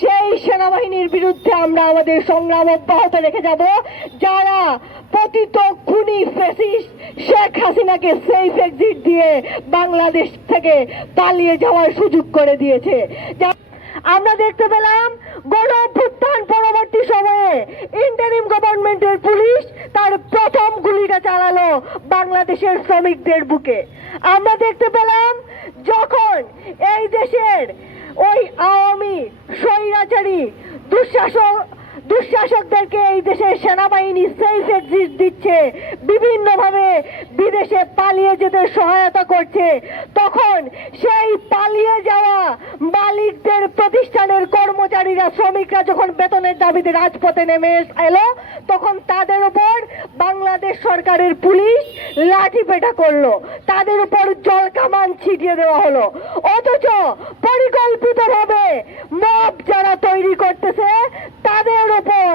সেই সেনাবাহিনীর বিরুদ্ধে আমরা আমাদের সংগ্রাম অব্যাহত রেখে যাব, যারা পতিত খুনি ফ্যাসিস্ট শেখ হাসিনাকে সেফ এক্সিট দিয়ে বাংলাদেশ থেকে পালিয়ে যাওয়ার সুযোগ করে দিয়েছে। আমরা দেখতে পেলাম গণ অভ্যুত্থান পরবর্তী সময়ে ইন্টারিম গভর্নমেন্টের পুলিশ তার প্রথম গুলিটা চালালো বাংলাদেশের শ্রমিকদের বুকে। আমরা দেখতে পেলাম যখন এই দেশের ওই আওয়ামী স্বৈরাচারী দুঃশাসকদেরকে এই দেশের সেনাবাহিনী সেফ এক্সিট দিচ্ছে, বিভিন্নভাবে বিদেশে পালিয়ে যেতে সহায়তা করছে, তখন সেই পালিয়ে যাওয়া মালিকদের প্রতিষ্ঠানের কর্মচারীরা শ্রমিকরা যখন বেতনের দাবিতে রাজপথে নেমে এলো, তখন তাদের উপর বাংলাদেশ সরকারের পুলিশ লাঠিপেটা করলো, তাদের উপর জল কামান ছিটিয়ে দেওয়া হলো। অথচ পরিকল্পিতভাবে মব যারা তৈরি করতেছে তাদের উপর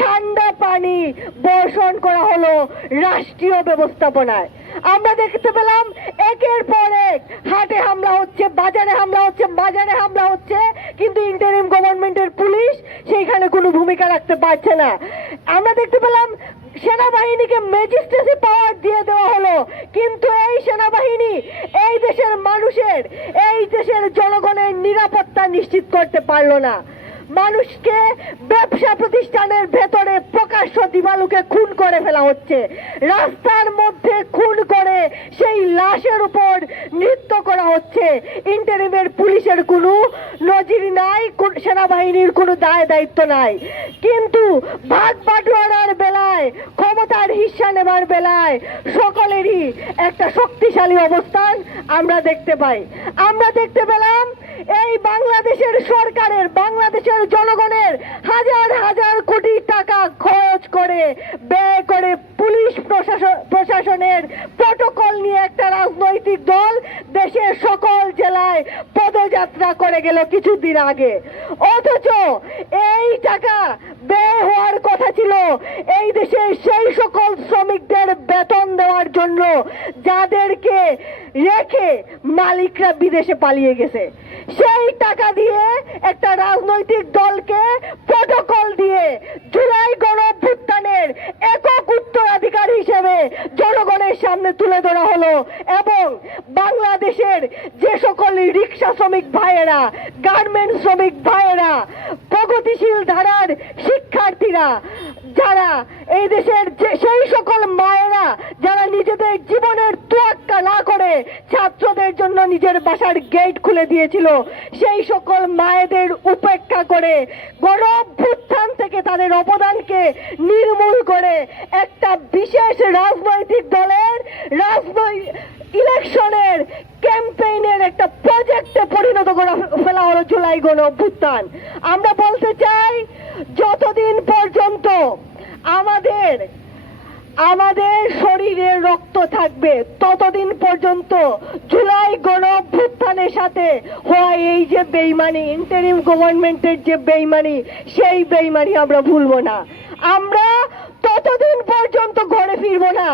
ঠান্ডা পানি বর্ষণ করা হলো রাষ্ট্রীয় ব্যবস্থাপনায়। আমরা দেখতে পেলাম একের পর এক হাটে হামলা হচ্ছে, বাজারে হামলা হচ্ছে, বাজারে হামলা হচ্ছে, কিন্তু ইন্টারিম গভর্নমেন্টের পুলিশ সেইখানে কোনো ভূমিকা রাখতে পারছে না। আমরা দেখতে পেলাম সেনাবাহিনীকে ম্যাজিস্ট্রেসি পাওয়ার দিয়ে দেওয়া হলো, কিন্তু এই সেনাবাহিনী এই দেশের মানুষের, এই দেশের জনগণের নিরাপত্তা নিশ্চিত করতে পারলো না। মানুষকে ব্যবসা প্রতিষ্ঠানের ভেতরে প্রকাশ্য দিবালুকে খুন করে ফেলা হচ্ছে, রাস্তার মধ্যে খুন করে সেই লাশের উপর নৃত্য করা হচ্ছে। ইন্টারিমের পুলিশের কোনো নজির নাই, সেনাবাহিনীর কোনো দায় দায়িত্ব নাই। কিন্তু ভাগ বাটোয়ারার বেলায়, ক্ষমতার হিস্সা নেবার বেলায় সকলেরই একটা শক্তিশালী অবস্থান আমরা দেখতে পাই। আমরা দেখতে পেলাম এই বাংলাদেশের সরকারের, বাংলাদেশের জনগণের হাজার হাজার কোটি টাকা খরচ করে ব্যয় করে পুলিশ প্রশাসনের প্রটোকল নিয়ে একটা রাজনৈতিক দল দেশের সকল জেলায় পদযাত্রা করে গেল কিছুদিন আগে। অথচ এই টাকা ব্যয় হওয়ার কথা ছিল এই দেশের সেই সকল শ্রমিকদের বেতন দেওয়ার জন্য যাদেরকে রেখে মালিকরা বিদেশে পালিয়ে গেছে। সেই টাকা দিয়ে একটা রাজনৈতিক দলকে প্রটোকল দিয়ে জুলাই গণ অভ্যুত্থানের একক উত্তরাধিকার হিসেবে জনগণের সামনে তুলে ধরা হলো, এবং বাংলাদেশের যে সকল রিক্সা শ্রমিক ভাইয়েরা, গার্মেন্টস শ্রমিক ভাইয়েরা, প্রগতিশীল ধারার শিক্ষার্থীরা, যারা এই দেশের সেই সকল মায়েরা যারা নিজেদের জীবনের তোয়াক্কা না করে ছাত্রদের জন্য নিজের বাসার গেট খুলে দিয়েছিল, সেই সকল মায়েদের উপেক্ষা করে গণ অভ্যুত্থান থেকে তাদের অবদানকে নির্মূল করে একটা বিশেষ রাজনৈতিক দলের ইলেকশনের ক্যাম্পেইনের একটা প্রজেক্টে পরিণত করে ফেলা হলো জুলাই গণ অভ্যুত্থান। আমরা বলতে চাই, যতদিন পর্যন্ত আমাদের শরীরে রক্ত থাকবে ততদিন পর্যন্ত জুলাই গণ অভ্যুত্থানের সাথে হয় এই যে বেইমানি, ইন্টারিম গভর্নমেন্টের যে বেইমানি, সেই বেইমানি আমরা ভুলবো না। আমরা ততদিন পর্যন্ত ঘরে ফিরবো না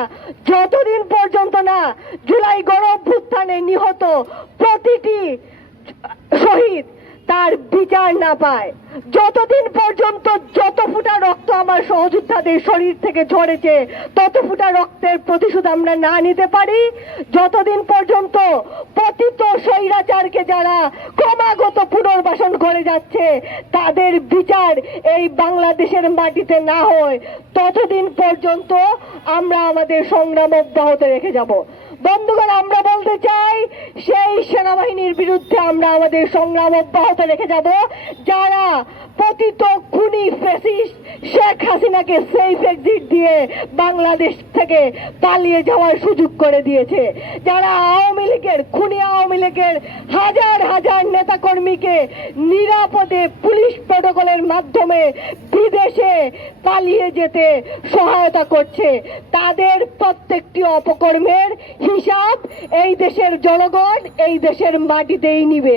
যতদিন পর্যন্ত না জুলাই গণ অভ্যুত্থানে নিহত প্রতিটি শহীদ তার বিচার না পায়, যতদিন পর্যন্ত যত ফুটা রক্ত আমার সহযোদ্ধাদের শরীর থেকে ঝরেছে তত ফুটা রক্তের প্রতিশোধ আমরা না নিতে পারি, যতদিন পর্যন্ত পতিত স্বৈরাচারকে যারা ক্রমাগত পুনর্বাসন করে যাচ্ছে তাদের বিচার এই বাংলাদেশের মাটিতে না হয়, ততদিন পর্যন্ত আমরা আমাদের সংগ্রাম অব্যাহত রেখে যাব। বন্ধুগণ, আমরা বলতে চাই, সেই সেনাবাহিনীর বিরুদ্ধে আমরা আমাদের সংগ্রাম অব্যাহত রেখে যাব যারা পতিত খুনি ফ্যাসিস্ট শেখ হাসিনাকে সেফ এক্সিট দিয়ে বাংলাদেশ থেকে পালিয়ে যাওয়ার সুযোগ করে দিয়েছে, যারা আওয়ামী লীগের, খুনি আওয়ামী লীগের হাজার হাজার নেতাকর্মীকে নিরাপদে পুলিশ প্রটোকলের মাধ্যমে বিদেশে পালিয়ে যেতে সহায়তা করছে, তাদের প্রত্যেকটি অপকর্মের হিসাব এই দেশের জনগণ এই দেশের মাটিতেই নিবে।